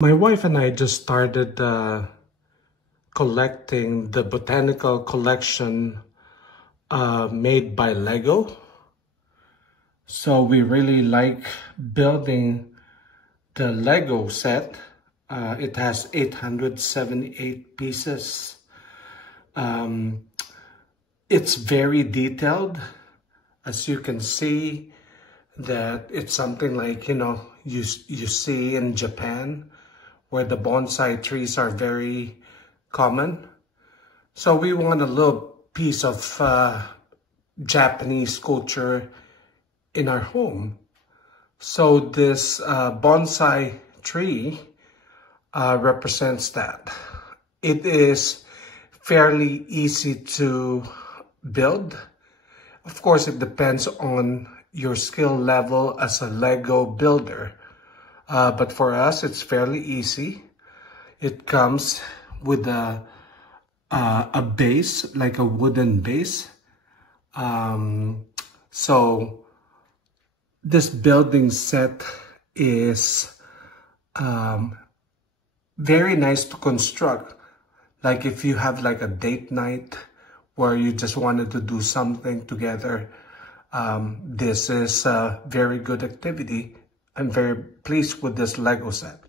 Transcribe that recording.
My wife and I just started collecting the botanical collection made by Lego. So we really like building the Lego set. It has 878 pieces. It's very detailed. As you can see, that it's something like, you see in Japan, where the bonsai trees are very common. So we want a little piece of Japanese culture in our home. So this bonsai tree represents that. It is fairly easy to build. Of course, it depends on your skill level as a Lego builder. But for us, it's fairly easy. It comes with a base, like a wooden base. So this building set is very nice to construct. Like if you have like a date night where you just wanted to do something together, this is a very good activity. I'm very pleased with this Lego set.